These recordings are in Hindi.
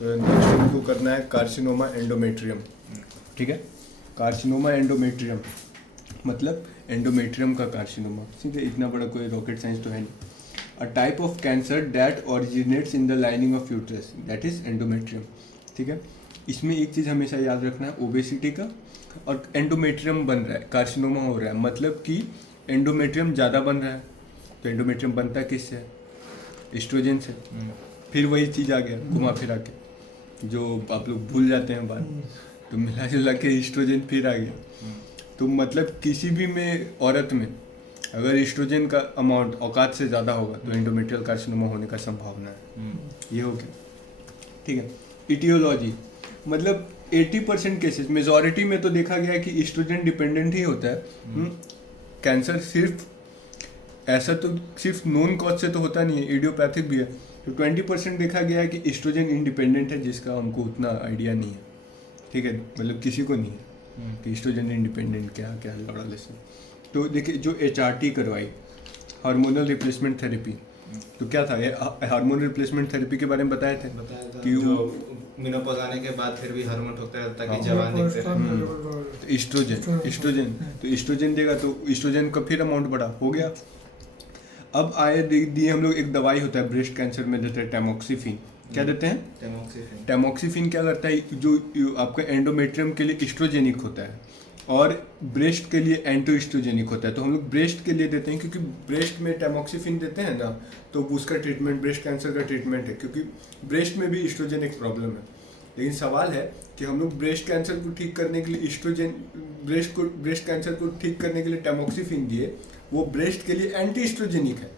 तो नेक्स्ट उनको करना है कार्सिनोमा एंडोमेट्रियम, ठीक है। कार्सिनोमा एंडोमेट्रियम मतलब एंडोमेट्रियम का कार्सिनोमा, ठीक है, इतना बड़ा कोई रॉकेट साइंस तो है नहीं। A type of cancer that originates in the lining of uterus, that is endometrium, ठीक है। इसमें एक चीज़ हमेशा याद रखना है, ओबेसिटी का और एंडोमेट्रियम बन रहा है, कार्सिनोमा हो रहा है, मतलब कि एंडोमेट्रियम ज़्यादा बन रहा है। तो एंडोमेट्रियम बनता किससे? एस्ट्रोजन से। फिर वही चीज़ आ गया घुमा फिरा के, जो आप लोग भूल जाते हैं बात, तो मिला जुला के एस्ट्रोजन फिर आ गया। तो मतलब किसी भी में औरत में अगर एस्ट्रोजन का अमाउंट औकात से ज़्यादा होगा तो एंडोमेट्रियल कार्सिनोमा होने का संभावना है। ये हो गया, ठीक है। इटियोलॉजी मतलब 80% केसेस, मेजॉरिटी में तो देखा गया है कि एस्ट्रोजन डिपेंडेंट ही होता है। कैंसर सिर्फ ऐसा तो सिर्फ नोन कॉज से तो होता नहीं है, इडियोपैथिक भी है। तो 20% देखा गया है कि एस्ट्रोजन इंडिपेंडेंट है, जिसका हमको उतना आइडिया नहीं है, ठीक है, मतलब किसी को नहीं है कि एस्ट्रोजन इंडिपेंडेंट क्या क्या लड़ा लेसन। तो देखिए जो HRT करवाई, हार्मोनल रिप्लेसमेंट थेरेपी, तो क्या था ये हार्मोन रिप्लेसमेंट थेरेपी के बारे में बताए थे कि जो मेनोपॉज आने के बाद फिर भी हार्मोन ठोकता रहता है ताकि जवान दिखते रहे। एस्ट्रोजन तो एस्ट्रोजन देगा तो एस्ट्रोजन का फिर अमाउंट बढ़ा हो गया। अब आए दिए हम लोग एक दवाई होता है ब्रेस्ट कैंसर में देते हैं टैमोक्सिफिन। क्या देते हैं? टैमोक्सिफिन क्या करता है, जो आपका एंडोमेट्रियम के लिए एस्ट्रोजेनिक होता है और ब्रेस्ट के लिए एंटी एस्ट्रोजेनिक होता है। तो हम लोग ब्रेस्ट के लिए देते हैं क्योंकि ब्रेस्ट में टैमोक्सिफिन देते हैं ना, तो उसका ट्रीटमेंट ब्रेस्ट कैंसर का ट्रीटमेंट है, क्योंकि ब्रेस्ट में भी एस्ट्रोजन एक प्रॉब्लम है। लेकिन सवाल है कि हम लोग ब्रेस्ट कैंसर को ठीक करने के लिए एस्ट्रोजन, ब्रेस्ट कैंसर को ठीक करने के लिए टैमोक्सिफिन दिए, वो ब्रेस्ट के लिए एंटी एस्ट्रोजेनिक है,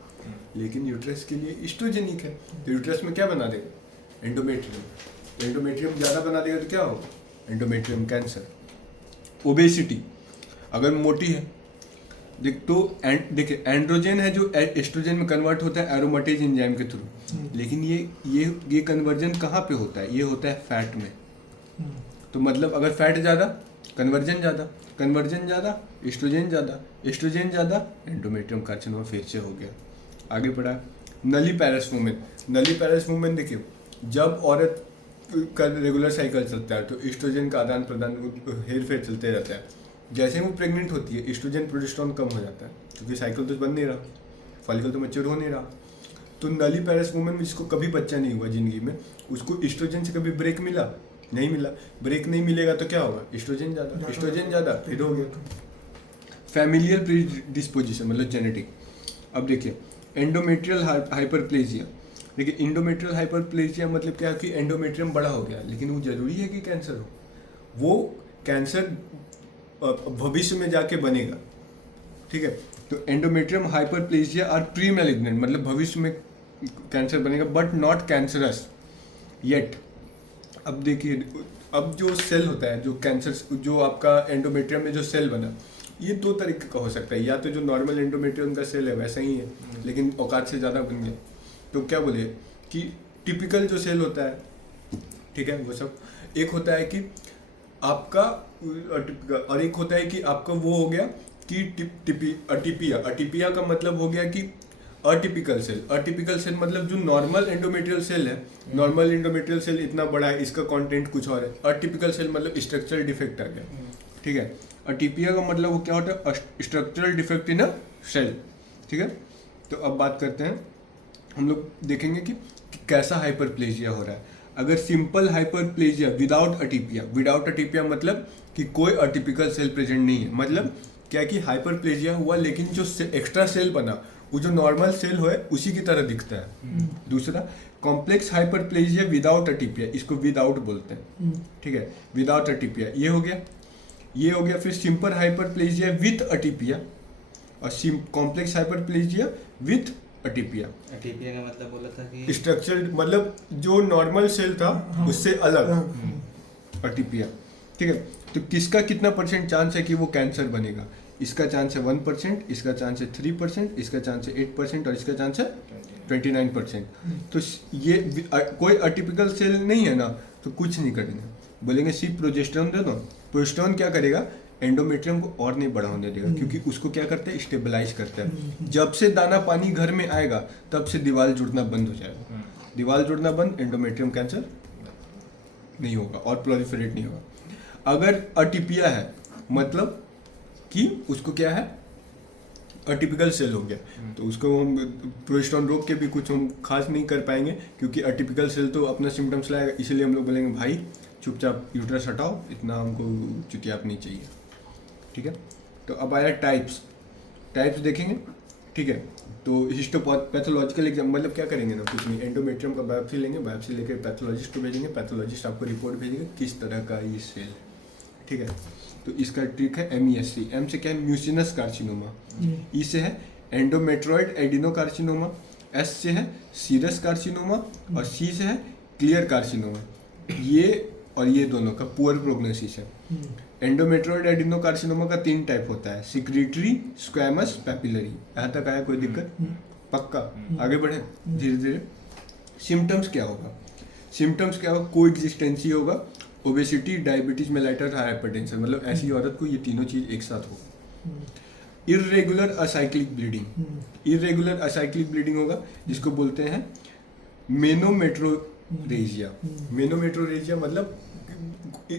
लेकिन यूट्रस के लिए एस्ट्रोजेनिक है। तो यूट्रस में क्या बना देगा? एंडोमेट्रियम। एंडोमेट्रियम ज़्यादा बना देगा तो क्या होगा? Endometrium cancer. ओबेसिटी, अगर मोटी है देखिए एंड्रोजन है जो एस्ट्रोजन में कन्वर्ट होता है एरोमेटेज एंजाइम के थ्रू, लेकिन ये कन्वर्जन कहाँ पे होता है? ये होता है फैट में। तो मतलब अगर फैट ज़्यादा कन्वर्जन ज़्यादा, कन्वर्जन ज़्यादा एस्ट्रोजन ज़्यादा, एस्ट्रोजन ज़्यादा एंडोमेट्रियम कार्सिनोमा फिर से हो गया। आगे बढ़ा नली पैरस वुमेन। नली पैरस वुमेन देखिए, जब औरत का रेगुलर साइकिल चलता है तो एस्ट्रोजन का आदान प्रदान हेर फेर चलते रहता है। जैसे ही वो प्रेग्नेंट होती है एस्ट्रोजन प्रोजेस्टेरोन कम हो जाता है, क्योंकि साइकिल तो बन नहीं रहा, फॉलिकल तो मैच्योर हो नहीं रहा। तो नली पैरस वुमेन में जिसको कभी बच्चा नहीं हुआ जिंदगी में, उसको एस्ट्रोजन से कभी ब्रेक मिला नहीं मिला। ब्रेक नहीं मिलेगा तो क्या होगा? एस्ट्रोजन ज़्यादा, एस्ट्रोजन ज़्यादा फिर हो गया फैमिलियल प्रीडिस्पोजिशन मतलब जेनेटिक। अब देखिए एंडोमेट्रियल हाइपरप्लेजिया, देखिए एंडोमेट्रियल हाइपरप्लेजिया मतलब क्या कि एंडोमेट्रियम बड़ा हो गया, लेकिन वो जरूरी है कि कैंसर हो? वो कैंसर भविष्य में जाके बनेगा, ठीक है। तो endometrium hyperplasia are pre malignant, मतलब भविष्य में कैंसर बनेगा बट नॉट कैंसरस येट। अब देखिए अब जो सेल होता है, जो कैंसर, जो आपका एंडोमेट्रियम में जो सेल बना, ये दो तरीके का हो सकता है, या तो जो नॉर्मल एंडोमेट्रियम का सेल है वैसा ही है लेकिन औकात से ज़्यादा बन गया। तो क्या बोले कि टिपिकल जो सेल होता है, ठीक है, वो सब एक होता है कि आपका, और एक होता है कि आपका वो हो गया कि अटिपिया का मतलब हो गया कि अटिपिकल सेल। अटिपिकल सेल मतलब जो नॉर्मल एंडोमेट्रियल सेल है, नॉर्मल एंडोमेट्रियल सेल इतना बड़ा है, इसका कंटेंट कुछ और है। अटिपिकल सेल मतलब स्ट्रक्चरल डिफेक्ट आ गया, ठीक है। अटिपिया का मतलब वो क्या होता है? Structural defect in a cell, ठीक है। तो अब बात करते हैं, हम लोग देखेंगे कि कैसा हाइपरप्लेजिया हो रहा है। अगर सिंपल हाइपरप्लेजिया विदाउट अटिपिया मतलब कि कोई अटिपिकल सेल प्रेजेंट नहीं है, मतलब क्या कि हाइपरप्लेजिया हुआ लेकिन जो एक्स्ट्रा सेल बना वो जो नॉर्मल सेल है उसी की तरह दिखता है। दूसरा कॉम्प्लेक्स हाइपरप्लेजिया विदाउट अटिपिया, इसको विदाउट बोलते हैं, ठीक है, विदाउट अटिपिया ये हो गया, ये हो गया। फिर सिंपल हाइपरप्लेजिया विथ अटिपिया और कॉम्प्लेक्स हाइपरप्लेजिया विथ अटिपिया। अटिपिया का मतलब बोला था कि स्ट्रक्चर मतलब जो नॉर्मल सेल था उससे अलग अटिपिया, ठीक है। तो किसका कितना परसेंट चांस है कि वो कैंसर बनेगा? इसका चांस है 1%, इसका चांस है 3%, इसका चांस है 8% और इसका चांस है 29%। तो ये कोई अटिपिकल सेल नहीं है ना, तो कुछ नहीं करेंगे, बोलेंगे सिर्फ प्रोजेस्टेरोन दे दो। प्रोजेस्टेरोन क्या करेगा? एंडोमेट्रियम को और नहीं बड़ा होने देगा, क्योंकि उसको क्या करता है? स्टेबलाइज करता है। जब से दाना पानी घर में आएगा तब से दीवार जुड़ना बंद हो जाएगा। दीवार जुड़ना बंद, एंडोमेट्रियम कैंसर नहीं होगा और प्रोलिफरेट नहीं होगा। अगर अटिपिया है मतलब कि उसको क्या है, अटिपिकल सेल हो गया, तो उसको हम प्रोजेस्टेरॉन रोक के भी कुछ हम खास नहीं कर पाएंगे, क्योंकि अटिपिकल सेल तो अपना सिम्टम्स लाएगा। इसीलिए हम लोग बोलेंगे भाई चुपचाप यूट्रस हटाओ, इतना हमको चुतियाप नहीं चाहिए। ठीक है, तो अब आया टाइप्स देखेंगे। ठीक है, तो हिस्टोपैथोलॉजिकल एग्जाम मतलब क्या करेंगे ना, कुछ नहीं, एंडोमेट्रियम का बायोप्सी लेंगे, बायोप्सी लेकर पैथोलॉजिस्ट को भेजेंगे, पैथोलॉजिस्ट आपको रिपोर्ट भेजेंगे किस तरह का ये सेल है। ठीक है, तो इसका ट्रिक है MESC। M से क्या है, म्यूसिनस कार्सिनोमा। E से है एंडोमेट्रॉइड एडिनोकार्सिनोमा। S से है सीरस कार्सिनोमा और C से है क्लियर कार्सिनोमा। ये और ये दोनों का पुअर प्रोग्नोसिस है। एंडोमेट्रॉइड एडिनोकार्सिनोमा का 3 टाइप होता है, सिक्रीटरी, स्क्वैमस, पैपिलरी। यहाँ तक आया कोई दिक्कत? पक्का? आगे बढ़े धीरे धीरे। सिम्टम्स क्या होगा? कोएग्जिस्टेंसी होगा, ओबेसिटी, डायबिटीज मेलाइटस, हाइपरटेंशन, मतलब ऐसी औरत को ये तीनों चीज एक साथ होगा। इर्रेगुलर असाइक्लिक ब्लीडिंग होगा, जिसको बोलते हैं मेनोमेट्रोरेजिया मतलब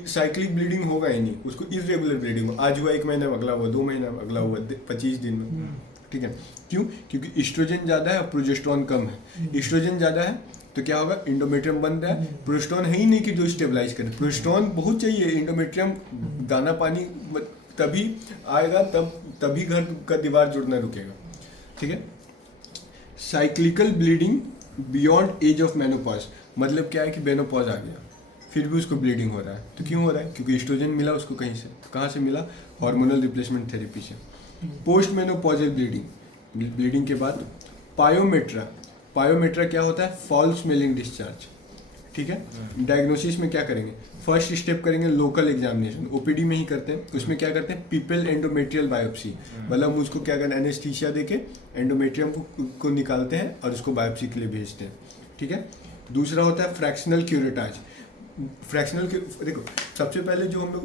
साइक्लिक ब्लीडिंग होगा ही नहीं, उसको इरेगुलर ब्लीडिंग हो, आज हुआ 1 महीना में, अगला हुआ 2 महीना में, अगला हुआ 25 दिन में। ठीक है, क्यों? क्योंकि ईस्ट्रोजन ज़्यादा है और प्रोजेस्टेरॉन कम है। ईस्ट्रोजन ज़्यादा है तो क्या होगा, इंडोमेट्रियम बन रहा है, प्रोजेस्टेरॉन है ही नहीं कि जो स्टेबलाइज करे। प्रोजेस्टेरॉन बहुत चाहिए, इंडोमेट्रियम दाना पानी तभी आएगा, तभी घर का दीवार जुड़ना रुकेगा। ठीक है, cyclical bleeding beyond age of menopause, मतलब क्या है कि मेनोपॉज आ गया फिर भी उसको ब्लीडिंग हो रहा है। तो क्यों हो रहा है? क्योंकि एस्ट्रोजन मिला उसको कहीं से, कहाँ से मिला? हार्मोनल रिप्लेसमेंट थेरेपी से। पोस्ट मेनोपॉजल ब्लीडिंग के बाद पायोमेट्रा क्या होता है? Fall smelling discharge. ठीक है, डायग्नोसिस में क्या करेंगे? फर्स्ट स्टेप करेंगे लोकल एग्जामिनेशन, OPD में ही करते हैं। उसमें क्या करते हैं? पीपल एंडोमेट्रियल बायोप्सी, मतलब उसको क्या करना, एनेस्थीसिया देके एंडोमेट्रियम को निकालते हैं और उसको बायोप्सी के लिए भेजते हैं। ठीक है, दूसरा होता है फ्रैक्शनल क्यूरेटाज। देखो, सबसे पहले जो हम लोग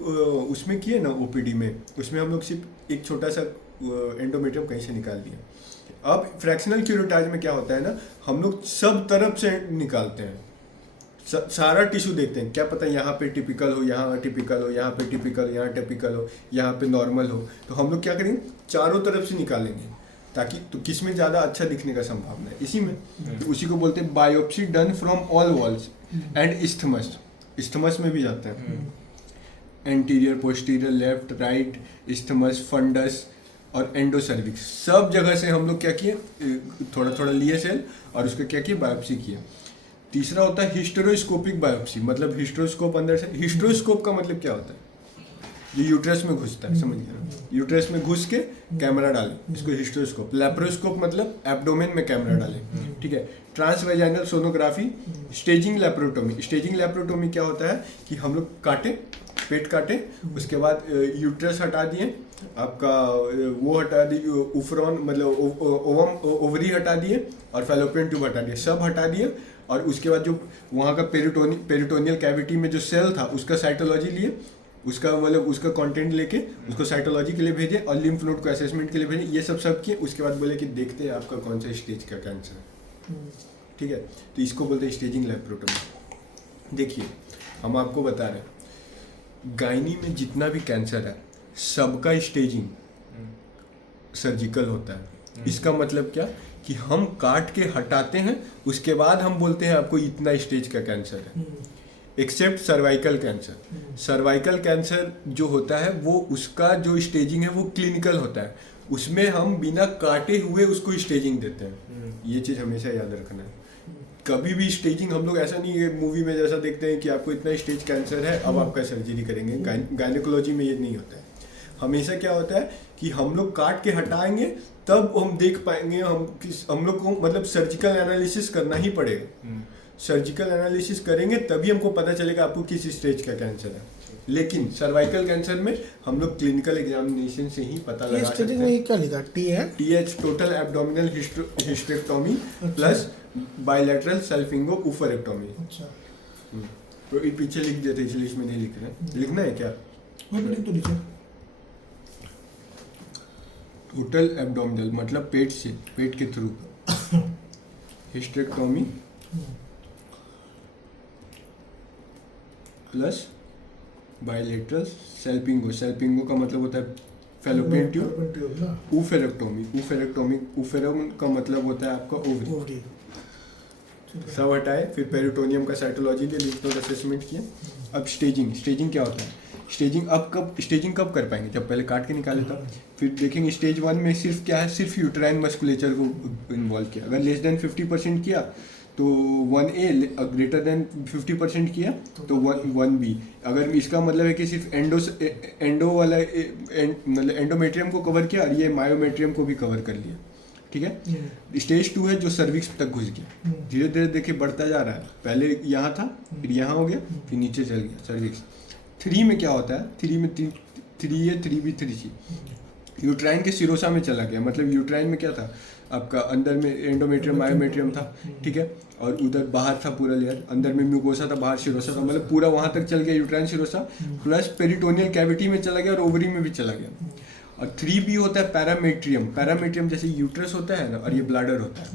उसमें किए ना OPD में, उसमें हम लोग सिर्फ एक छोटा सा एंडोमेट्रियम कहीं से निकाल दिया। अब फ्रैक्शनल क्यूरेटाज में क्या होता है ना, हम लोग सब तरफ से निकालते हैं, सारा टिश्यू देखते हैं, क्या पता यहाँ पे टिपिकल हो, यहाँ अटिपिकल हो, यहाँ पे टिपिकल, यहाँ टिपिकल हो, यहाँ पे नॉर्मल हो। तो हम लोग क्या करेंगे, चारों तरफ से निकालेंगे, ताकि तो किस में ज़्यादा अच्छा दिखने का संभावना है, इसी में। तो उसी को बोलते हैं biopsy done from all walls and isthmus में भी जाता है, anterior, posterior, left, right, isthmus, fundus और एंडोसर्विक्स, सब जगह से हम लोग क्या किए, थोड़ा थोड़ा लिए सेल और उसका क्या किया, बायोप्सी किया। तीसरा होता है हिस्टेरोस्कोपिक बायोप्सी, मतलब हिस्टेरोस्कोप अंदर से। हिस्टेरोस्कोप का मतलब क्या होता है? ये यूट्रस में घुसता है, समझ गए? यूट्रस में घुस के कैमरा डाले, इसको हिस्टेरोस्कोप। लैप्रोस्कोप मतलब एब्डोमेन में कैमरा डाले। ठीक है, ट्रांसवेजाइनल सोनोग्राफी, स्टेजिंग लैप्रोटोमी क्या होता है कि हम लोग पेट काटे, उसके बाद यूट्रस हटा दिए, आपका वो हटा दिए, उफरॉन मतलब ओवरी हटा दिए और फैलोपियन ट्यूब हटा दिए, सब हटा दिए। और उसके बाद जो वहाँ का पेरिटोनियल कैविटी में जो सेल था उसका साइटोलॉजी लिए, उसका मतलब उसका कंटेंट लेके उसको साइटोलॉजी के लिए भेजे और लिम्फ नोड को असेसमेंट के लिए भेजे। ये सब किए, उसके बाद बोले कि देखते हैं आपका कौन सा स्टेज का कैंसर। ठीक है, तो इसको बोलते हैं स्टेजिंग लैप्रोटोमी। देखिए, हम आपको बता रहे हैं, गायनी में जितना भी कैंसर है सबका स्टेजिंग सर्जिकल होता है। इसका मतलब क्या कि हम काट के हटाते हैं, उसके बाद हम बोलते हैं आपको इतना स्टेज का कैंसर है, except cervical cancer. Cervical cancer जो होता है वो उसका जो स्टेजिंग है वो क्लिनिकल होता है, उसमें हम बिना काटे हुए उसको स्टेजिंग देते हैं। ये चीज़ हमेशा याद रखना है। कभी भी स्टेजिंग हम लोग ऐसा नहीं है मूवी में जैसा देखते हैं कि आपको इतना स्टेज कैंसर है अब आपका सर्जरी करेंगे, गायनेकोलॉजी में ये नहीं होता है। हमेशा क्या होता है कि हम लोग काट के हटाएंगे तब हम देख पाएंगे, हम लोग को मतलब सर्जिकल एनालिसिस करना ही पड़ेगा। सर्जिकल एनालिसिस करेंगे तभी हमको पता चलेगा आपको किस स्टेज का कैंसर है। लेकिन सर्वाइकल कैंसर में हम लोग क्लिनिकल एग्जामिनेशन से ही पता लगा सकते हैं। क्या लिखा? TH total abdominal hysterectomy plus bilateral salpingo oophorectomy. अच्छा, तो ये पीछे लिख देते इसलिए इसमें नहीं लिख रहे। लिखना है क्या? तो नीचे टोटल एब्डोमिनल मतलब पेट से, पेट के थ्रू हिस्टेरेक्टोमी प्लस बायलेटरल सेल्पिंगो। सेल्पिंगो का मतलब होता है फैलोपियन ट्यूब। ऊफेरेक्टोमी ऊफेरम का मतलब होता है आपका ओवरी। सब हटाए, फिर पेरिटोनियम का साइटोलॉजी ले लिख असेसमेंट किया। अब स्टेजिंग क्या होता है? स्टेजिंग कब कर पाएंगे? जब पहले काट के निकाले तब। फिर देखेंगे स्टेज 1 में सिर्फ क्या है, सिर्फ यूट्राइन मस्कुलेचर को इन्वॉल्व किया। अगर लेस देन 50% किया तो 1A, ग्रेटर देन 50% किया तो 1B। अगर इसका मतलब है कि सिर्फ एंडो वाला मतलब एंडोमेट्रियम को कवर किया और ये मायोमेट्रियम को भी कवर कर लिया, ठीक है। स्टेज 2 है जो सर्विक्स तक घुस गया। धीरे धीरे देखिए बढ़ता जा रहा है, पहले यहाँ था, फिर यहाँ हो गया, फिर नीचे चल गया सर्विक्स। 3 में क्या होता है? 3 में 3A 3B 3C यूट्राइन के सिरोसा में चला गया। मतलब यूट्राइन में क्या था आपका, अंदर में एंडोमेट्रियम मायोमेट्रियम था, ठीक है, और उधर बाहर था पूरा लेयर, अंदर में म्यूकोसा था, बाहर सिरोसा था, मतलब पूरा वहाँ तक चल गया uterine serosa, plus peritoneal cavity में चला गया और ओवरी में भी चला गया। और 3B होता है पैरामेट्रियम। पैरामेट्रियम जैसे यूट्रस होता है ना, और ये ब्लैडर होता है,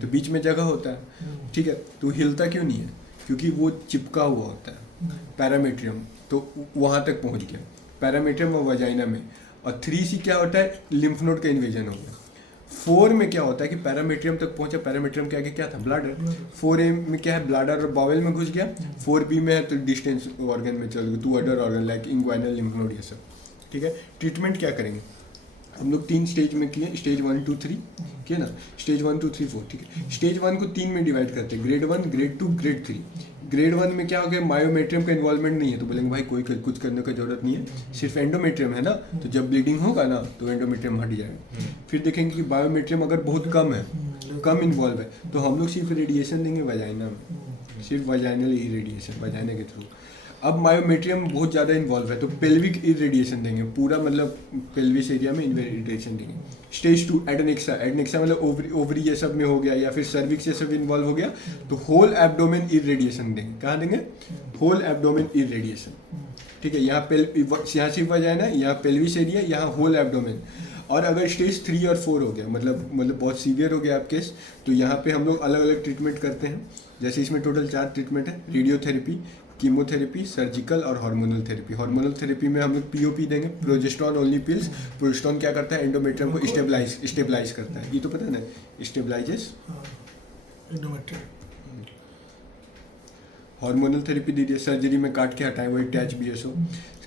तो बीच में जगह होता है, ठीक है। तो हिलता क्यों नहीं है? क्योंकि वो चिपका हुआ होता है पैरामेट्रियम, तो वहाँ तक पहुँच गया पैरामेट्रियम और वजाइना में। और 3C क्या होता है? लिम्फ नोड का इन्वेजन हो गया। 4 में क्या होता है कि पैरामेट्रियम तक पहुंचा, पैरामेट्रियम के आगे क्या था? ब्लैडर। 4A में क्या है? ब्लैडर और बावेल में घुस गया। 4B में है तो डिस्टेंस ऑर्गन में चल गया, 2 other organ like inguinal lymph node, ये सब, ठीक है। ट्रीटमेंट क्या करेंगे हम लोग? 3 स्टेज में किए, स्टेज 1 2 3 किए ना, स्टेज 1 2 3 4, ठीक है। स्टेज 1 को 3 में डिवाइड करते हैं, ग्रेड 1, ग्रेड 2, ग्रेड 3। ग्रेड 1 में क्या हो गया? मायोमेट्रियम का इन्वॉल्वमेंट नहीं है, तो बोलेंगे भाई कोई कुछ करने की जरूरत नहीं है, सिर्फ एंडोमेट्रियम है ना, तो जब ब्लीडिंग होगा ना तो एंडोमेट्रियम हट जाएगा। फिर देखेंगे कि बायोमेट्रियम अगर बहुत कम है, कम इन्वॉल्व है, तो हम लोग सिर्फ रेडिएशन देंगे वजाइना में, सिर्फ वजाइनल इरेडिएशन, वजाइना के थ्रू। अब मायोमेट्रियम बहुत ज़्यादा इन्वॉल्व है तो पेल्विक इरेडिएशन देंगे, पूरा मतलब पेल्विस एरिया में इरेडिएशन देंगे। स्टेज 2 एडनेक्सा मतलब ओवरी ये सब में हो गया, या फिर सर्विक्स ये सब इन्वॉल्व हो गया, तो होल एब्डोमेन इरेडिएशन देंगे। कहाँ देंगे? होल एब्डोमेन इरेडिएशन, ठीक है। यहाँ सिर्फ वजाइना, यहाँ पेल्विस एरिया, यहाँ होल एब्डोमेन। और अगर स्टेज 3 और 4 हो गया, मतलब बहुत सीवियर हो गया आप केस, तो यहाँ पे हम लोग अलग अलग ट्रीटमेंट करते हैं। जैसे इसमें टोटल 4 ट्रीटमेंट है, रेडियोथेरेपी, कीमोथेरेपी, सर्जिकल और हार्मोनल थेरेपी। हार्मोनल थेरेपी में हम लोग POP देंगे, प्रोजेस्टेरॉन ओनली पिल्स। प्रोजेस्टेरॉन क्या करता है? एंडोमेट्रियम को स्टेबलाइज करता है, ये तो पता है ना, स्टेबलाइजेस एंडोमेट्रियम। हार्मोनल थेरेपी दे दिया, सर्जरी में काट के हटाए, वही टैच BSO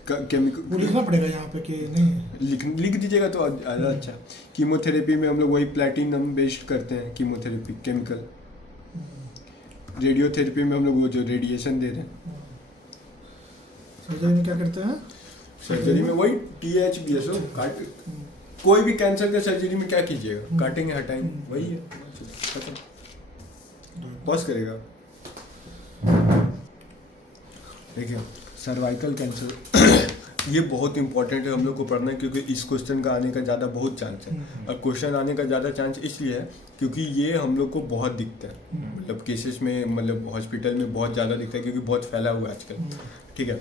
केमिकल। वो लिखना पड़ेगा यहाँ पे कि नहीं? लिख दीजिएगा तो ज़्यादा अच्छा। कीमोथेरेपी में हम लोग वही प्लैटिनम बेस्ड करते हैं कीमोथेरेपी, केमिकल। रेडियोथेरेपी में हम लोग वो जो रेडिएशन दे रहे हैं। सर्जरी में क्या करते हैं? सर्जरी में वही TH BSO काट, कोई भी कैंसर के सर्जरी में क्या कीजिएगा? काटेंगे, हटाएंगे, वही है, खत्म। पॉज करेगा। देखिए सर्वाइकल कैंसर ये बहुत इंपॉर्टेंट है हम लोग को पढ़ना है, क्योंकि इस क्वेश्चन का आने का ज़्यादा बहुत चांस है। और क्वेश्चन आने का ज़्यादा चांस इसलिए है क्योंकि ये हम लोग को बहुत दिखता है, मतलब केसेस में, मतलब हॉस्पिटल में बहुत ज़्यादा दिखता है, क्योंकि बहुत फैला हुआ है आजकल, ठीक है।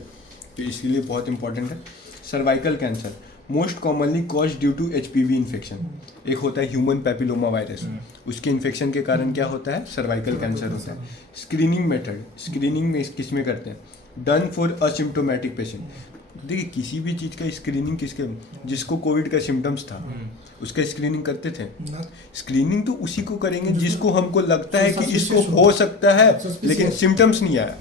तो इसलिए बहुत इंपॉर्टेंट है। Cervical cancer most commonly cause due to HPV infection. एक होता है ह्यूमन पैपिलोमा वायरस, उसके इन्फेक्शन के कारण क्या होता है? सर्वाइकल कैंसर होता है। स्क्रीनिंग मेथड, स्क्रीनिंग में किस में करते हैं? Done for asymptomatic patient. देखिए किसी भी चीज़ का स्क्रीनिंग किसके, जिसको कोविड का सिम्टम्स था उसका स्क्रीनिंग करते थे। स्क्रीनिंग तो उसी को करेंगे जिसको हमको लगता है कि इसको हो सकता है लेकिन सिम्टम्स नहीं आया।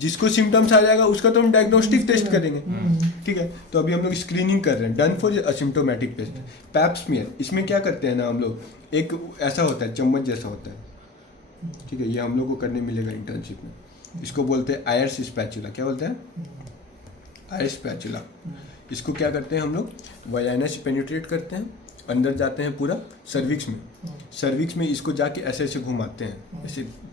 जिसको सिम्टम्स आ जाएगा उसका तो हम डायग्नोस्टिक टेस्ट करेंगे, ठीक है। तो अभी हम लोग स्क्रीनिंग कर रहे हैं, done for asymptomatic test. Pap smear, इसमें क्या करते हैं ना हम लोग, एक ऐसा होता है चम्मच जैसा होता है, ठीक है, ये हम लोग को करने मिलेगा इंटर्नशिप में। इसको बोलते हैं आयर्स स्पैचुला। क्या बोलते हैं? Aires spatula. इसको क्या करते हैं हम लोग? वजाइना से पेनिट्रेट करते हैं, अंदर जाते हैं पूरा सर्विक्स में। सर्विक्स में इसको जाके ऐसे ऐसे घुमाते हैं,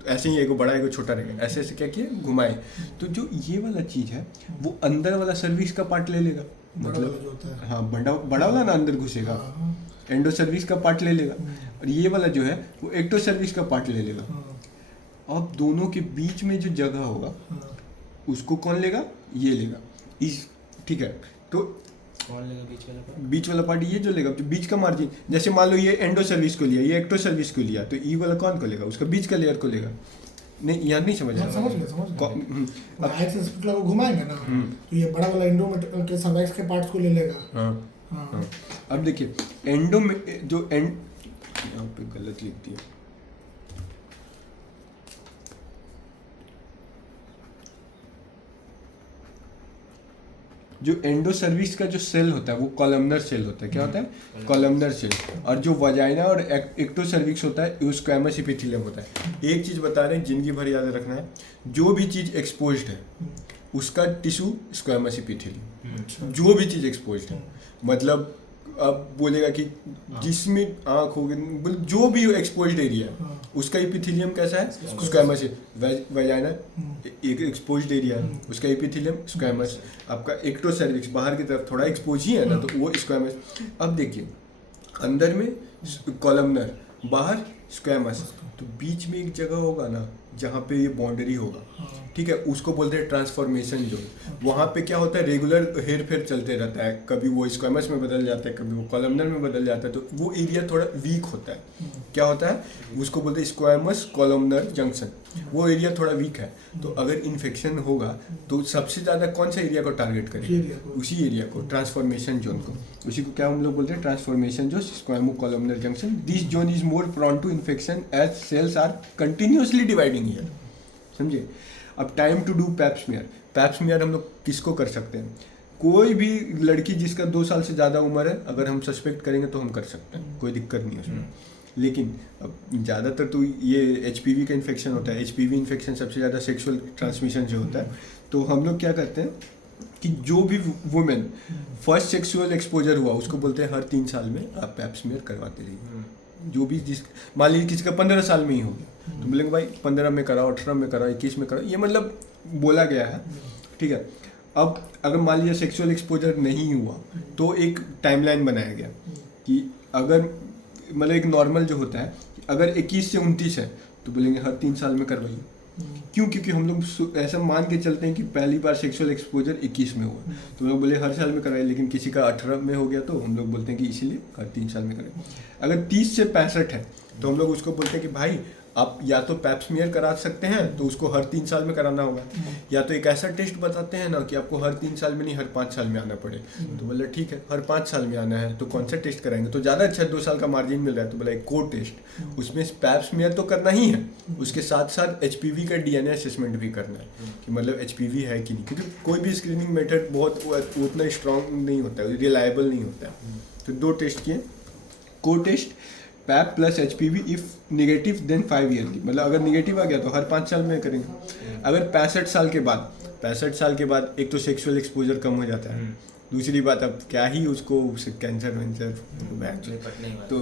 ऐसे ही एगो बड़ा एगो छोटा रहेगा, ऐसे ऐसे क्या किए घुमाए, तो जो ये वाला चीज़ है वो अंदर वाला सर्विक्स का पार्ट ले लेगा, मतलब हाँ बड़ा वाला ना अंदर घुसेगा, एंडो सर्विक्स का पार्ट ले लेगा, और ये वाला जो है वो एक्टो सर्विक्स का पार्ट ले लेगा। अब दोनों के बीच में जो जगह होगा उसको कौन लेगा? ये लेगा, इस, ठीक है। तो कौन लेगा बीच वाला पार्ट? ये जो लेगा, तो बीच का मार्जिन, जैसे मान लो ये एंडो सर्विस को लिया, ये एक्टो सर्विस को लिया, तो ई वाला कौन को लेगा? उसका बीच का लेयर को लेगा, नहीं यहाँ नहीं समझ हाँ, समझ गया अब एक्स स्पिकुला को घुमाएंगे ना तो ये बड़ा वाला एंडोमेट्रियम के सर्वाइक्स के पार्ट्स को ले लेगा। हाँ हाँ अब देखिए एंडो में जो एंड यहाँ पे गलत लिख दिया, जो एंडो सर्विक्स का जो सेल होता है वो कॉलमनर सेल होता है। क्या होता है? Columnar cell. और जो वजाइना और एक्टो सर्विक्स होता है वो स्क्वैमस एपिथेलियम होता है। एक चीज बता रहे हैं जिंदगी भर याद रखना है, जो भी चीज एक्सपोज्ड है उसका टिश्यू स्क्वैमस एपिथेलियम। जो भी चीज एक्सपोज्ड है मतलब अब बोलेगा कि जिसमें आँख हो गई, जो भी एक्सपोज्ड एरिया है उसका एपिथेलियम कैसा है? स्क्वैमस है। वजाइना एक एक्सपोज्ड एरिया है उसका एपिथेलियम स्क्वैमस। आपका एक्टो सर्विक्स बाहर की तरफ थोड़ा एक्सपोज ही है ना तो वो स्क्वैमस। अब देखिए अंदर में कॉलमनर, बाहर स्क्वैमस, तो बीच में एक जगह होगा ना जहाँ पे ये बाउंड्री होगा, ठीक है, उसको बोलते हैं ट्रांसफॉर्मेशन जोन। वहाँ पे क्या होता है रेगुलर हेर फेर चलते रहता है, कभी वो स्क्वैमस में बदल जाता है, कभी वो कॉलमनर में बदल जाता है, तो वो एरिया थोड़ा वीक होता है। क्या होता है? उसको बोलते हैं स्क्वैमस कॉलमनर जंक्शन। वो एरिया थोड़ा वीक है, तो अगर इन्फेक्शन होगा तो सबसे ज़्यादा कौन सा एरिया को टारगेट करेगा? उसी एरिया को, ट्रांसफॉर्मेशन जोन को। उसी को क्या हम लोग बोलते हैं? Transformation zone, squamo columnar junction. This zone is more prone to infection as cells are continuously dividing here. समझे? अब time to do pap smear. Pap smear हम लोग किसको कर सकते हैं? कोई भी लड़की जिसका 2 साल से ज़्यादा उम्र है, अगर हम सस्पेक्ट करेंगे तो हम कर सकते हैं, कोई दिक्कत नहीं है उसमें। लेकिन अब ज़्यादातर तो ये HPV का इन्फेक्शन होता है। HPV इन्फेक्शन सबसे ज़्यादा सेक्सुअल ट्रांसमिशन जो होता है, तो हम लोग क्या करते हैं कि जो भी वुमेन फर्स्ट सेक्सुअल एक्सपोजर हुआ उसको बोलते हैं हर 3 साल में आप पैप स्मीयर करवाते रहिए। जो भी जिस मान लीजिए किसी का 15 साल में ही हो गया तो बोलेंगे भाई 15 में कराओ, 18 में कराओ, 21 में कराओ, ये मतलब बोला गया है, ठीक है। अब अगर मान लीजिए सेक्सुअल एक्सपोजर नहीं हुआ तो एक टाइमलाइन बनाया गया कि अगर मतलब एक नॉर्मल जो होता है अगर 21 से 29 है तो बोलेंगे हर 3 साल में करवाइए। क्यों? क्योंकि हम लोग ऐसा मान के चलते हैं कि पहली बार सेक्सुअल एक्सपोजर 21 में हुआ तो लोग बोले हर साल में कराइए, लेकिन किसी का 18 में हो गया तो हम लोग बोलते हैं कि इसीलिए हर 3 साल में कराइए। अगर 30 से 65 है तो हम लोग उसको बोलते हैं कि भाई आप या तो पैप स्मीयर करा सकते हैं तो उसको हर 3 साल में कराना होगा, या तो एक ऐसा टेस्ट बताते हैं ना कि आपको हर 3 साल में नहीं हर 5 साल में आना पड़े। तो बोला ठीक है हर 5 साल में आना है तो कौन सा टेस्ट कराएंगे? तो ज़्यादा अच्छा 2 साल का मार्जिन मिल रहा है तो बोला एक कोर टेस्ट, उसमें पैप स्मीयर तो करना ही है, उसके साथ साथ HPV का DNA असेसमेंट भी करना है कि मतलब HPV है कि नहीं, क्योंकि कोई भी स्क्रीनिंग मेथड बहुत उतना स्ट्रॉन्ग नहीं होता है, रिलायबल नहीं होता है। तो 2 टेस्ट किए, co test pap plus HPV if negative then 5 yearly, मतलब अगर निगेटिव आ गया तो हर 5 साल में करेंगे। अगर 65 साल के बाद एक तो सेक्सुअल एक्सपोजर कम हो जाता है, दूसरी बात अब क्या ही उसको कैंसर वेंसर, तो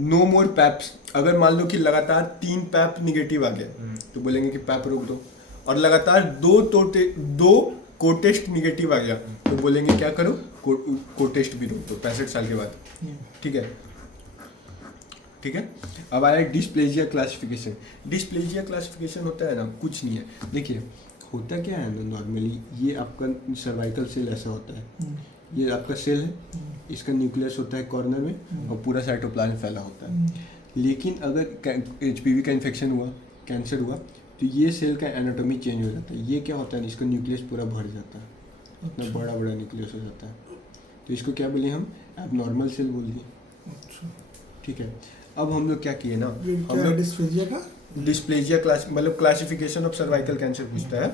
नो मोर पैप्स। अगर मान लो कि लगातार 3 पैप निगेटिव आ गया तो बोलेंगे कि पैप रोक दो, और लगातार 2 को टेस्ट निगेटिव आ गया तो बोलेंगे क्या करो, को टेस्ट भी रोक दो 65 साल के बाद। ठीक है, ठीक है। अब आया डिस्प्लेजिया क्लासिफिकेशन। डिस्प्लेजिया क्लासिफिकेशन होता है ना, कुछ नहीं है। देखिए होता क्या है ना, नॉर्मली ये आपका सर्वाइकल सेल ऐसा होता है, ये आपका सेल है, इसका न्यूक्लियस होता है कॉर्नर में और पूरा साइटोप्लाज्म फैला होता है। लेकिन अगर HPV का इन्फेक्शन हुआ, कैंसर हुआ, तो ये सेल का एनाटॉमी चेंज हो जाता है। ये क्या होता है, इसका न्यूक्लियस पूरा भर जाता है, इतना बड़ा बड़ा न्यूक्लियस हो जाता है, तो इसको क्या बोले हम, एबनॉर्मल सेल बोल दिए। ठीक है, अब हम लोग क्या किए ना, हम लोग डिस्प्लेजिया क्लास मतलब क्लासिफिकेशन ऑफ सर्वाइकल कैंसर पूछता है,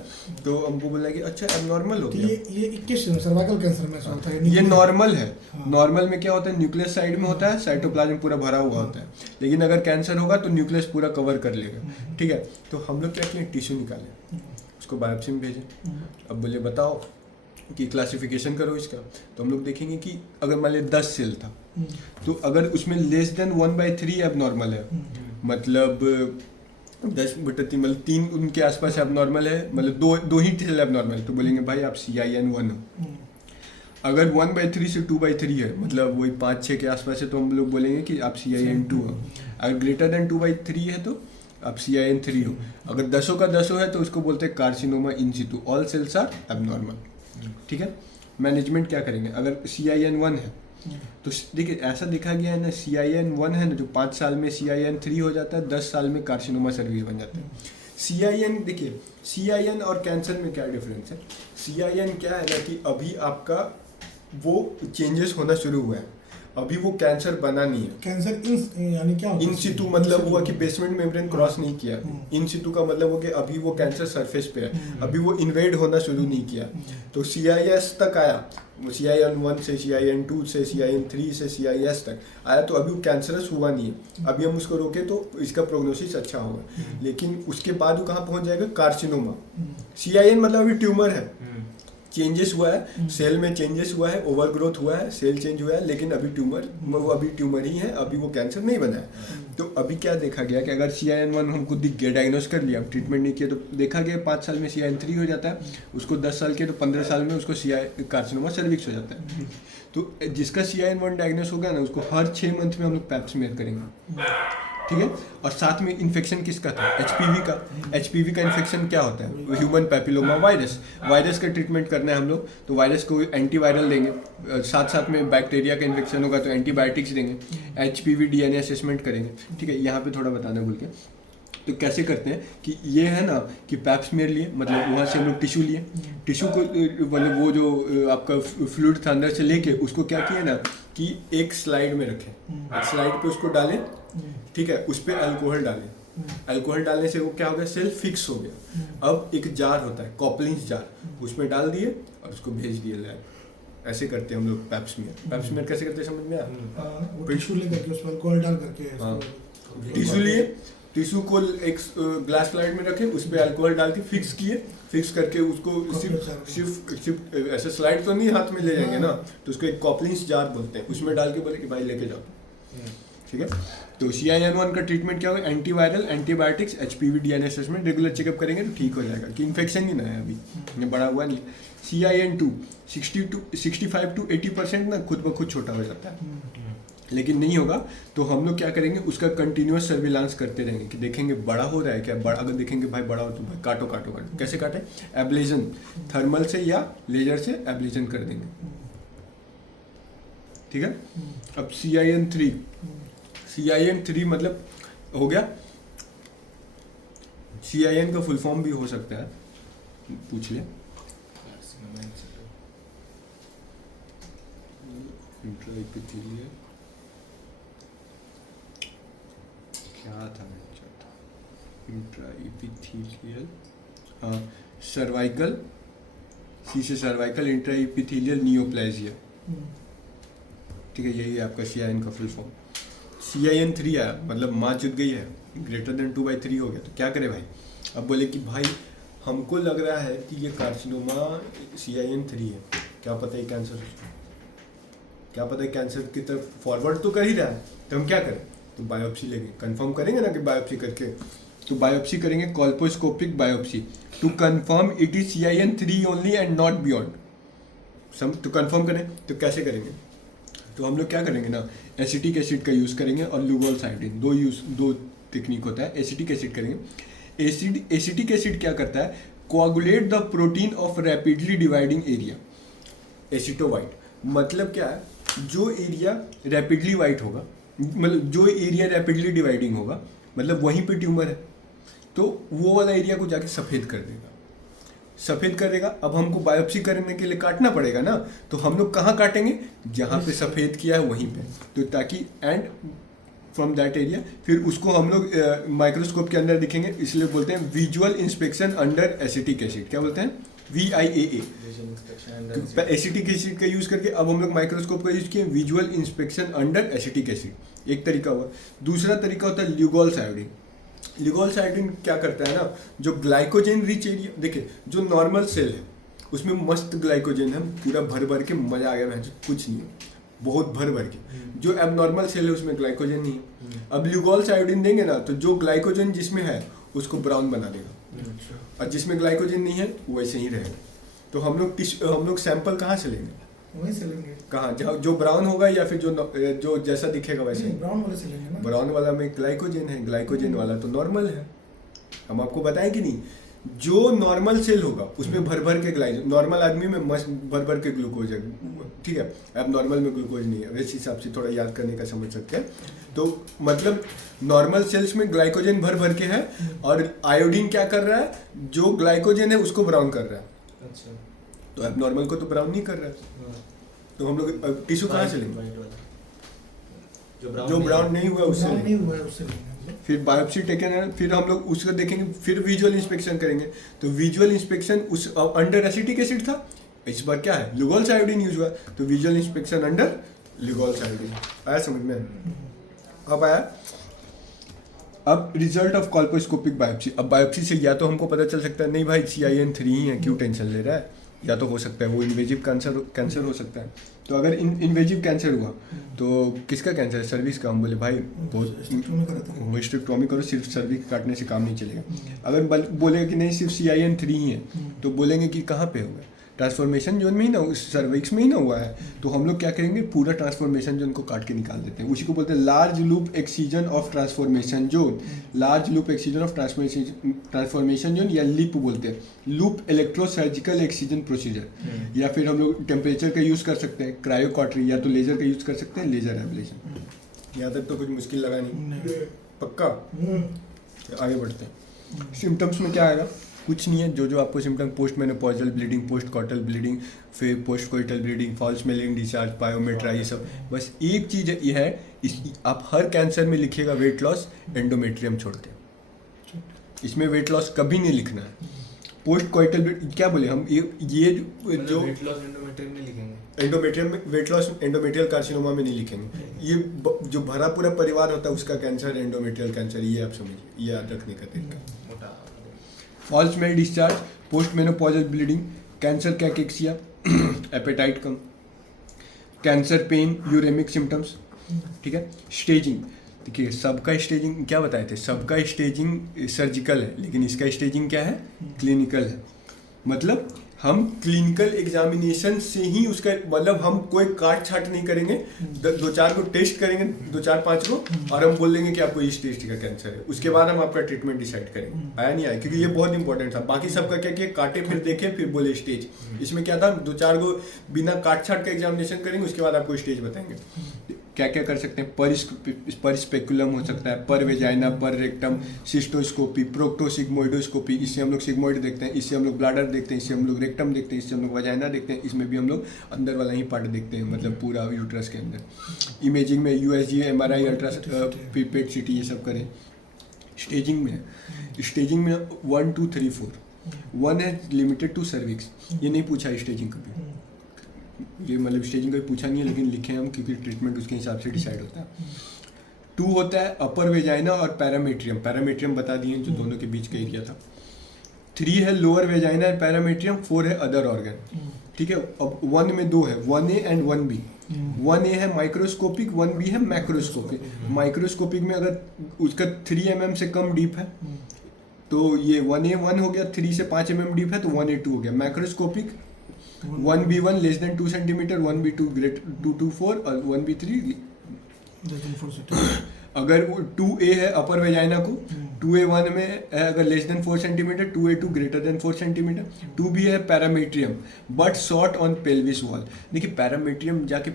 तो हमको बोलना है कि अच्छा एबनॉर्मल हो गया। ये 21 सर्वाइकल कैंसर में होता है, ये नॉर्मल है। नॉर्मल में क्या होता है, न्यूक्लियस साइड में होता है, साइटोप्लाज्म पूरा भरा हुआ होता है। लेकिन अगर कैंसर होगा तो न्यूक्लियस पूरा कवर कर लेगा। ठीक है, तो हम लोग क्या किए, टिश्यू निकाले, उसको बायोप्सी में भेजे। अब बोले बताओ कि क्लासिफिकेशन करो इसका, तो हम लोग देखेंगे कि अगर मान लिया 10 सेल था तो अगर उसमें लेस देन 1/3 एबनॉर्मल है, मतलब 10/3 मतलब 3 उनके आसपास एबनॉर्मल है, मतलब दो ही सेल एबनॉर्मल है, तो बोलेंगे भाई आप CIN1 हो। अगर 1/3 से 2/3 है, मतलब वही 5-6 के आसपास है, तो हम लोग बोलेंगे कि आप CIN2 हो। अगर ग्रेटर देन 2/3 है तो आप CIN3 हो। अगर 10 का 10 है तो उसको बोलते हैं carcinoma in situ, all cells are abnormal. ठीक है, मैनेजमेंट क्या करेंगे, अगर CIN1 है तो देखिए ऐसा देखा गया है ना, CIN1 है ना जो 5 साल में CIN3 हो जाता है, 10 साल में कार्सिनोमा सर्विस बन जाता है। CIN देखिए, CIN और कैंसर में क्या डिफरेंस है। CIN क्या है ना कि अभी आपका वो चेंजेस होना शुरू हुआ है, अभी वो कैंसर बना नहीं है। कैंसर यानी क्या होता है? इन सिटू मतलब हुआ कि बेसमेंट मेम्ब्रेन क्रॉस नहीं किया। इन सिटू का मतलब हो कि अभी वो कैंसर सरफेस पे है, अभी वो इन्वेड होना शुरू नहीं किया। तो CIS तक आया, CIN1 से CIN2 से CIN3 से CIS तक आया, तो अभी वो कैंसरस हुआ नहीं है। अभी हम उसको रोके तो इसका प्रोग्नोसिस अच्छा होगा, लेकिन उसके बाद वो कहाँ पहुँच जाएगा, कार्सिनोमा। CIN मतलब अभी ट्यूमर है, चेंजेस हुआ है सेल में, चेंजेस हुआ है, ओवर ग्रोथ हुआ है, सेल चेंज हुआ है, लेकिन अभी वो अभी ट्यूमर ही है, अभी वो कैंसर नहीं बना है। तो अभी क्या देखा गया कि अगर CIN1 हमको दिख गया, डायग्नोस कर लिया, ट्रीटमेंट नहीं किया, तो देखा गया 5 साल में CIN3 हो जाता है, उसको 10 साल के तो 15 साल में उसको कार्सिनोमा सर्विक्स हो जाता है। तो जिसका CIN1 डायग्नोस हो गया ना, उसको हर 6 मंथ में हम लोग पैप स्मीयर करेंगे, ठीक है। और साथ में इन्फेक्शन किसका था, HPV का। HPV का इन्फेक्शन क्या होता है, ह्यूमन पैपिलोमा वायरस का ट्रीटमेंट करना है हम लोग, तो वायरस को एंटीवायरल देंगे, साथ साथ में बैक्टीरिया का इन्फेक्शन होगा तो एंटीबायोटिक्स देंगे, HPV DNA असेसमेंट करेंगे, ठीक है। यहाँ पे थोड़ा बताना भूल गया, तो कैसे करते हैं कि ये है ना कि पैप स्मीयर लिए, मतलब वहाँ से हम लोग टिश्यू लिए, टिश्यू को मतलब वो जो आपका फ्लूइड था अंदर से लेके उसको क्या किया ना कि एक स्लाइड में रखें, एक स्लाइड पे उसको डालें, ठीक है, उस पर अल्कोहल डालें, अल्कोहल डालने से वो क्या हो गया, सेल फिक्स हो गया। अब एक जार होता है कॉपलिंस जार, उसमें डाल दिए और उसको भेज दिए लैब। ऐसे करते हैं हम लोग पैप स्मीयर कैसे करते हैं समझ में आया। टिश्यू लेकर के उसमें अल्कोहल डाल करके, हाँ, टिश्यू लिए, टिश्यू को एक ग्लास स्लाइड में रखे, उस पर अल्कोहल डाल के फिक्स करके उसको सिर्फ ऐसे स्लाइड तो नहीं हाथ में ले जाएंगे ना, तो उसको एक कॉपलिंस जार बोलते हैं, उसमें डाल के बोले कि भाई लेके जाओ, ठीक है। तो CIN1 का ट्रीटमेंट क्या होगा, antiviral, antibiotics, HPV DNA assessment, regular checkup करेंगे तो ठीक हो जाएगा, कि इन्फेक्शन ही ना है, अभी ये बड़ा हुआ नहीं है। CIN2 65 to 80% ना खुद ब खुद छोटा हो जाता है, लेकिन नहीं होगा तो हम लोग क्या करेंगे, उसका कंटिन्यूअस सर्विलांस करते रहेंगे कि देखेंगे बड़ा हो रहा है क्या, बड़ा अगर देखेंगे भाई बड़ा हो तो भाई काटो। कैसे काटे, एब्लेजन, थर्मल से या लेजर से एब्लेजन कर देंगे, ठीक है। अब CIN3 मतलब हो गया, CIN का फुल फॉर्म भी हो सकता है, पूछ ले, इंट्राइपिथेलियल क्या था, इंट्राइपिथेलियल, हाँ, सर्वाइकल, C से सर्वाइकल इंट्राइपिथेलियल नियोप्लाजिया, ठीक है, यही है आपका CIN का फुल फॉर्म। CIN3 आया मतलब माँ जुट गई है, ग्रेटर देन 2/3 हो गया, तो क्या करे भाई, अब बोले कि भाई हमको लग रहा है कि ये कार्सिनोमा CIN3 है, क्या पता है कैंसर, क्या पता है कैंसर की तरफ फॉरवर्ड तो कर ही रहा है, तो हम क्या करें, तो बायोप्सी लेंगे, कंफर्म करेंगे ना कि बायोप्सी करके, तो बायोप्सी करेंगे, colposcopic biopsy, to confirm it is CIN3 only and not beyond. तो कंफर्म करें तो कैसे करेंगे, तो हम लोग क्या करेंगे ना, एसिटिक एसिड का यूज़ करेंगे और ल्यूगोल साइडिन, दो टेक्निक होता है। एसिटिक एसिड करेंगे, एसिटिक एसिड क्या करता है, coagulate the protein of rapidly dividing area, acetowhite, मतलब क्या है, जो एरिया रैपिडली वाइट होगा, मतलब जो एरिया रैपिडली डिवाइडिंग होगा, मतलब वहीं पे ट्यूमर है, तो वो वाला एरिया को जाके सफ़ेद कर देगा। अब हमको बायोप्सी करने के लिए काटना पड़ेगा ना, तो हम लोग कहाँ काटेंगे, जहाँ पे सफ़ेद किया है वहीं पे, तो ताकि एंड फ्रॉम दैट एरिया फिर उसको हम लोग माइक्रोस्कोप के अंदर दिखेंगे, इसलिए बोलते हैं visual inspection under acetic acid, क्या बोलते हैं, VIAA। एसिटिक एसिड का यूज़ करके अब हम लोग माइक्रोस्कोप का यूज़ किए, visual inspection under acetic acid, एक तरीका हुआ। दूसरा तरीका होता है ल्यूगोल सायोडीन। ल्यूगोल सायोडीन क्या करता है ना, जो ग्लाइकोजेन रिच एरिया, देखिए जो नॉर्मल सेल है उसमें मस्त ग्लाइकोजेन है, पूरा भर के मजा आ गया, कुछ नहीं है, बहुत भर के, जो एबनॉर्मल सेल है उसमें ग्लाइकोजेन नहीं है। अब ल्यूगोल सायोडीन देंगे ना, तो जो ग्लाइकोजेन जिसमें है उसको ब्राउन बना देगा, और जिसमें ग्लाइकोजेन नहीं है वैसे ही रहेगा। तो हम लोग सैंपल कहाँ से लेंगे, वहीं से लेंगे, कहाँ, जो ब्राउन होगा या फिर जो जैसा दिखेगा वैसे, ब्राउन वाले से लेंगे ना, ब्राउन वाला में ग्लाइकोजेन है, ग्लाइकोजेन वाला तो नॉर्मल है। हम आपको बताएं कि नहीं, जो नॉर्मल सेल होगा उसमें भर के ग्लाइकोजेन, नॉर्मल आदमी में मस्त भर के ग्लूकोज है, ठीक है, अब नॉर्मल में ग्लूकोज नहीं है, वैसे हिसाब से थोड़ा याद करने का समझ सकते हैं। तो मतलब नॉर्मल सेल्स में ग्लाइकोजन भर भर के है और आयोडीन क्या कर रहा है, जो ग्लाइकोजन है उसको ब्राउन कर रहा है। अच्छा। तो अब नॉर्मल को तो ब्राउन नहीं कर रहा है, तो हम लोग टिश्यू कहाँ से लेंगे? जो ब्राउन नहीं हुआ उससे नहीं लेंगे। हुआ है उससे लेंगे। फिर बायोप्सी टेकन है, फिर हम लोग उसको देखेंगे, फिर विजुअल इंस्पेक्शन करेंगे। तो विजुअल इंस्पेक्शन उस अंडर एसिटिक एसिड था, इस बार क्या है, लिगोल आयोडीन यूज हुआ, तो विजुअल इंस्पेक्शन अंडर लिगोल आयोडीन। आया समझ में? अब आया, अब रिजल्ट ऑफ कॉल्पोस्कोपिक बायोप्सी। अब बायोप्सी से या तो हमको पता चल सकता है नहीं भाई CIN3 ही है, क्यों टेंशन ले रहा है, या तो हो सकता है वो इन्वेजिव कैंसर हो सकता है। तो अगर इन्वेजिव कैंसर हुआ तो किसका कैंसर है, सर्विक्स का। हम बोले भाई बहुत हिस्टेक्टोमी करो, सिर्फ सर्विक्स काटने से काम नहीं चलेगा। अगर बोलेगा कि नहीं सिर्फ CIN3 ही है, तो बोलेंगे कि कहाँ पे होगा, ट्रांसफॉर्मेशन जोन में ही ना, सर्विक्स में ही ना हुआ है। तो हम लोग क्या करेंगे, पूरा ट्रांसफॉर्मेशन जोन को काट के निकाल देते हैं, उसी को बोलते हैं large loop excision of transformation zone. Large loop excision of transformation zone या लिप बोलते हैं, लूप इलेक्ट्रोसर्जिकल एक्सीजन प्रोसीजर। या फिर हम लोग टेम्परेचर का यूज़ कर सकते हैं, क्रायोकॉटरी, या तो लेजर का यूज़ कर सकते हैं, लेजर एब्लेशन। यहाँ तक तो कुछ मुश्किल लगा नहीं, पक्का। आगे बढ़ते हैं। सिम्टम्स में क्या आएगा, कुछ नहीं है, जो आपको symptom, post menopausal bleeding, post coital bleeding, फिर post coital bleeding, foul smelling discharge, pyometra, ये सब। बस एक चीज़ ये है, आप हर कैंसर में लिखिएगा वेट लॉस, एंडोमेट्रियम छोड़ के, इसमें वेट लॉस कभी नहीं लिखना है। पोस्ट कोइटल क्या बोले हम, ये जो वेट लॉस एंडोमेट्रियम नहीं लिखेंगे, एंडोमेट्रियम में वेट लॉस, एंडोमेट्रियल कार्सिनोमा में नहीं लिखेंगे। ये जो भरा पूरा परिवार होता है उसका कैंसर एंडोमेट्रियल कैंसर, ये आप समझिए, ये याद रखने का तरीका। Foul smell discharge, post menopausal bleeding, cancer cachexia, appetite कम, कैंसर पेन, यूरेमिक सिम्टम्स। ठीक है, स्टेजिंग, देखिए सबका स्टेजिंग क्या बताए थे, सबका स्टेजिंग सर्जिकल है, लेकिन इसका स्टेजिंग क्या है, क्लिनिकल है। मतलब हम क्लिनिकल एग्जामिनेशन से ही उसका, मतलब हम कोई काट छाट नहीं करेंगे, दो चार को टेस्ट करेंगे, 2-4-5 को, और हम बोल देंगे कि आपको इस टेस्ट का कैंसर है, उसके बाद हम आपका ट्रीटमेंट डिसाइड करेंगे। आया नहीं आया, क्योंकि ये बहुत इंपॉर्टेंट था। बाकी सबका क्या किया, काटे फिर देखे फिर बोले स्टेज। इसमें क्या था, 2-4 को बिना काट छाट का एग्जामिनेशन करेंगे, उसके बाद आपको स्टेज बताएंगे। क्या क्या कर सकते हैं, पर स्पेकुलम हो सकता है, पर वेजाइना, पर रेक्टम, सिस्टोस्कोपी, प्रोक्टोसिग्मोइडोस्कोपी, इससे हम लोग सिग्मोइड देखते हैं, इससे हम लोग ब्लैडर देखते हैं, इससे हम लोग रेक्टम देखते हैं, इससे हम लोग वजाइना देखते हैं, इसमें भी हम लोग अंदर वाला ही पार्ट देखते हैं, मतलब पूरा यूट्रस के अंदर। इमेजिंग में USG, MRI, अल्ट्रा, पेट CT, ये सब करें। स्टेजिंग में 1, 2, 3, 4, 1 है लिमिटेड टू सर्विक्स, ये नहीं पूछा स्टेजिंग कभी, ये मतलब स्टेजिंग कभी पूछा नहीं है, लेकिन लिखे हम क्योंकि ट्रीटमेंट उसके हिसाब से डिसाइड होता है। 2 होता है अपर वेजाइना और पैरामेट्रियम बता दिए जो दोनों के बीच का एरिया था। 3 है लोअर वेजाइना और पैरामेट्रियम, 4 है अदर ऑर्गन। ठीक है, अब 1 में 2 है, 1A एंड 1B। 1A है माइक्रोस्कोपिक, 1B है मैक्रोस्कोपिक। माइक्रोस्कोपिक में अगर उसका 3 mm से कम डीप है तो ये 1A 1 हो गया, 3 से 5 mm डीप है तो 1A 2 हो गया। Macroscopic 1B1 less than 2 centimetre, 1B2 greater 2 to 4 और 1B3 अगर 2A है अपर वेजाइना को, 2A1 में है अगर less than 4 centimetre, 2A2 greater than 4 centimetre. 2B है parametrium but short on pelvis wall. देखिए पैरामेट्रियम जाके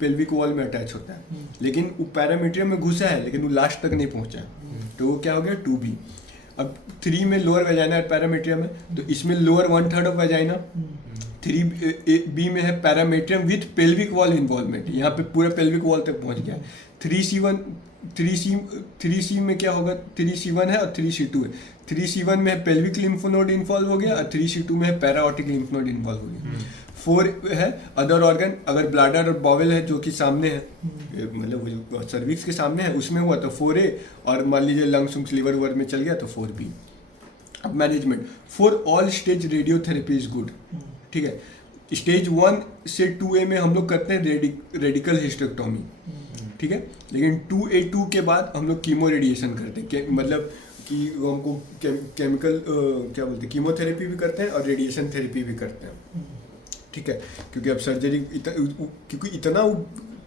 पेल्विक वॉल में अटैच होता है, लेकिन वो पैरामेट्रियम में घुसा है लेकिन वो लास्ट तक नहीं पहुंचा, तो वो क्या हो गया 2B। अब 3 में लोअर वेजाइना और पैरामेट्रियम है, तो इसमें लोअर 1/3 ऑफ वेजाइना। 3B में है पैरामेट्रियम विथ पेल्विक वॉल इन्वॉल्वमेंट, यहाँ पे पूरा पेल्विक वॉल तक पहुँच गया। 3C में क्या होगा, 3C1 है और 3C2 है। 3C1 में है पेल्विक लिम्फ नोड इन्वॉल्व हो गया और 3C2 में है पैराऑटिक लिम्फ नोड इन्वॉल्व हो गया। 4 है अदर ऑर्गन, अगर ब्लैडर और बॉवेल है जो कि सामने है, मतलब सर्विक्स के सामने है, उसमें हुआ तो 4A, और मान लीजिए लंग्स लिवर वर में चल गया तो 4B। अब management, for all stage radiotherapy is good. ठीक है, स्टेज 1 से 2A में हम लोग करते हैं रेडिकल हिस्टेक्टोमी, ठीक है, लेकिन 2A2 के बाद हम लोग कीमो रेडिएशन करते हैं, मतलब कि हमको केमिकल क्या बोलते हैं, कीमोथेरेपी भी करते हैं और रेडिएशन थेरेपी भी करते हैं। ठीक है, क्योंकि अब सर्जरी क्योंकि इतना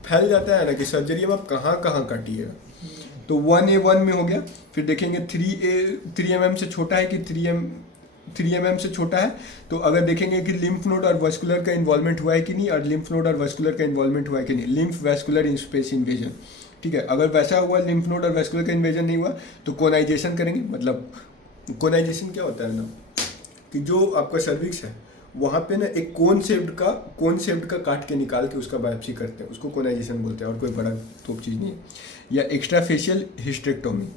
फैल जाता है ना कि सर्जरी अब आप कहाँ कहाँ काटिएगा। तो 1A1 में हो गया, फिर देखेंगे 3 mm से छोटा है कि 3 mm से छोटा है, तो अगर देखेंगे कि लिम्फ नोड और वस्कुलर का इन्वॉल्वमेंट हुआ है कि नहीं, और लिम्फ नोड और वस्कुलर का इन्वॉल्वमेंट हुआ है कि नहीं, lymph vascular in space invasion, ठीक है। अगर वैसा हुआ, लिम्फ नोड और वैस्कुलर का इन्वेजन नहीं हुआ, तो कोनाइजेशन करेंगे। मतलब कोनाइजेशन क्या होता है ना, कि जो आपका सर्विक्स है वहाँ पे ना एक कोन शेप्ड का काट के निकाल के उसका बायोप्सी करते हैं, उसको कोनाइजेशन बोलते हैं, और कोई बड़ा तोप चीज़ नहीं है। या एक्स्ट्रा फेशियल हिस्टेक्टोमी,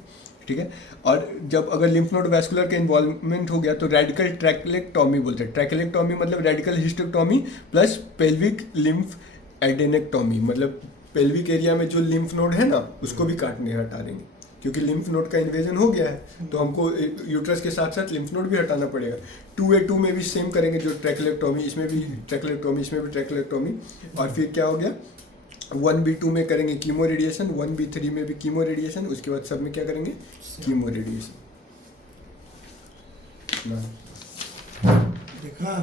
ठीक है। और जब अगर लिम्फ नोड वैस्कुलर का इन्वॉल्वमेंट हो गया तो रेडिकल ट्रैकेलेक्टोमी बोलते हैं। ट्रैकेलेक्टोमी मतलब radical hysterectomy plus pelvic lymph adenectomy, मतलब पेल्विक एरिया में जो लिम्फ नोड है ना उसको भी काटने हटा देंगे, क्योंकि लिम्फ नोड का इन्वेजन हो गया है, तो हमको यूट्रस के साथ साथ लिम्फ नोड भी हटाना पड़ेगा। 2A2 में भी सेम करेंगे, जो ट्रैकेलेक्टोमी, इसमें भी ट्रैकेलेक्टोमी, इसमें भी ट्रैकेलेक्टोमी। और फिर क्या हो गया, 1B2 में करेंगे कीमो रेडिएशन, 1B3 में भी कीमो रेडिएशन, उसके बाद सब में क्या करेंगे, कीमो रेडिएशन। देखा